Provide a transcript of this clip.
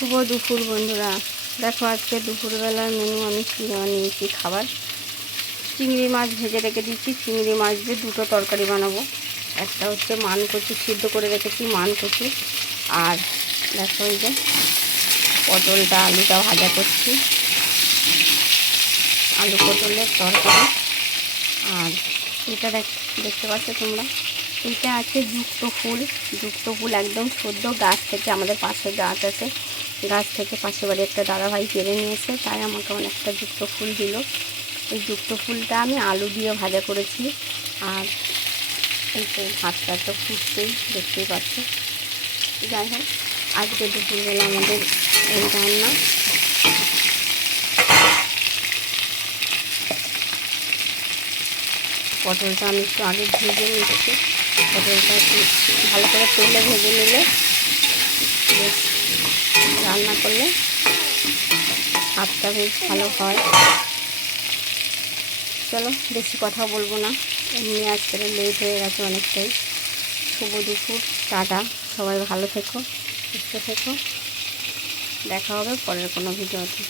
শুভ দুপুর বন্ধুরা। দেখো আজকে দুপুরবেলার মেনু আমি কী বানিয়েছি খাবার। চিংড়ি মাছ ভেজে রেখে দিচ্ছি। চিংড়ি মাছ দিয়ে দুটো তরকারি বানাবো। একটা হচ্ছে মান কচু সিদ্ধ করে রেখেছি, মান কচু। আর দেখো এই যে পটলটা আলুটা ভাজা করছি, আলু পটলের তরকারি। আর এটা দেখতে পাচ্ছ তোমরা, এটা আছে যুক্ত ফুল। যুক্ত ফুল একদম সদ্য গাছ থেকে, আমাদের পাশে গাছ আছে, গাছ থেকে পাশে বাড়ি একটা দাদাভাই পেরে নিয়েছে, তাই আমাকে অনেকটা যুক্ত ফুল দিল। এই যুক্ত ফুলটা আমি আলু দিয়ে ভাজা করেছি। আর এই তো ভাতটা তো ফুটছেই, দেখতেই পাচ্ছ। যাই হোক, আজকে দুপুরবেলা আমাদের এই রান্না। পটলটা আমি একটু আগে ভেজে নিচ্ছি। পটলটা একটু ভালো করে তেলে ভেজে নিলে, বেশ রান্না করলে স্বাদটা বেশ ভালো হয়। চলো বেশি কথা বলবো না, এমনি আজকে লেট হয়ে গেছে অনেকটাই। শুভ দুপুর, টাটা। সবাই ভালো থেকো, সুস্থ থেকো। দেখা হবে পরের কোনো ভিডিওতে।